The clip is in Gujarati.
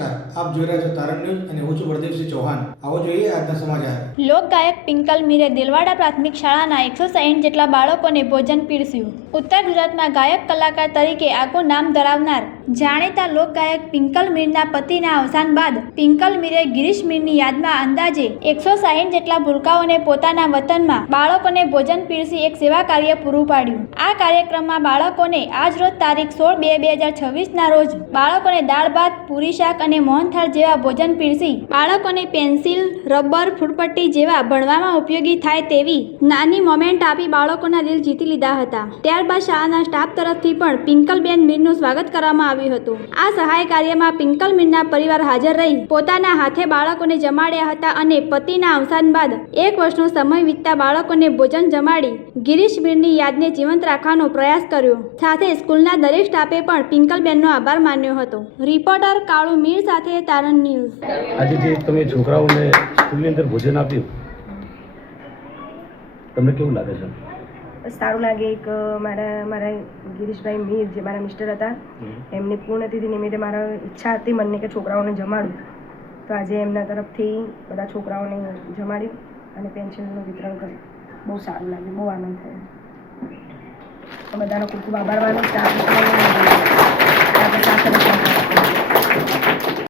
નમસ્કાર, આપ જોઈ રહ્યા છો તારણ ન્યૂઝ અને હું છું પ્રદીપસિંહ ચૌહાણ। આવો જોઈએ આજના સમાચાર। લોકગાયક પિંકલ મીરે દિલવાડા પ્રાથમિક શાળાના 160 જેટલા બાળકોને ભોજન પીરસ્યું। ઉત્તર ગુજરાતમાં ગાયક કલાકાર તરીકે આગવું નામ ધરાવનાર જાણીતા લોકગાયક પિંકલ મીરના પતિના અવસાન બાદ પિંકલ મીરે ગિરીશ મીરની યાદમાં અંદાજે 160 જેટલા ભૂલકાઓને પોતાના વતનમાં બાળકોને ભોજન પીરસી એક સેવા કાર્ય પૂરું પાડ્યું। આ કાર્યક્રમમાં બાળકોને આજરોજ તારીખ 16/2/2026ના રોજ બાળકોને દાળ ભાત, પૂરી શાક અને મોહનથાળ જેવા ભોજન પીરસી બાળકોને પેન્સિલ, રબર, ફૂટપટ્ટી જેવા ભણવામાં ઉપયોગી થાય તેવી નાની મોમેન્ટ આપી બાળકોના દિલ જીતી લીધા હતા। ત્યારબાદ શાળાના સ્ટાફ તરફથી પણ પિંકલબેન મીરનું સ્વાગત કરવામાં આવ્યું હતું। આ સહાય કાર્યમાં પિંકલ મીરના પરિવાર હાજર રહી પોતાના હાથે બાળકોને જમાડ્યા હતા અને પતિના અવસાન બાદ 1 વર્ષનો સમય વીતતા બાળકોને ભોજન જમાડી ગિરીશ મીરની યાદને જીવંત રાખવાનો પ્રયાસ કર્યો। સાથે સ્કૂલના દરેક સ્ટાફે પણ પિંકલબેનનો આભાર માન્યો હતો। રિપોર્ટર કાળુ મીર સાથે તારણ ન્યૂઝ। આજે જે તમે છોકરાઓને સ્કૂલની અંદર ભોજન આપ્યું, તમને કેવું લાગે છે? સારું લાગે। એક મારા ગિરીશભાઈ મીર જે મારા મિસ્ટર હતા, એમની પૂર્ણતિથિ નિમિત્તે મારા ઈચ્છા હતી મનને કે છોકરાઓને જમાડું, તો આજે એમના તરફથી બધા છોકરાઓને જમાડ્યું અને પેન્શનનું વિતરણ કર્યું। બહુ સારું લાગ્યું, બહુ આનંદ થયો। બધાનો ખૂબ ખૂબ આભાર માનું।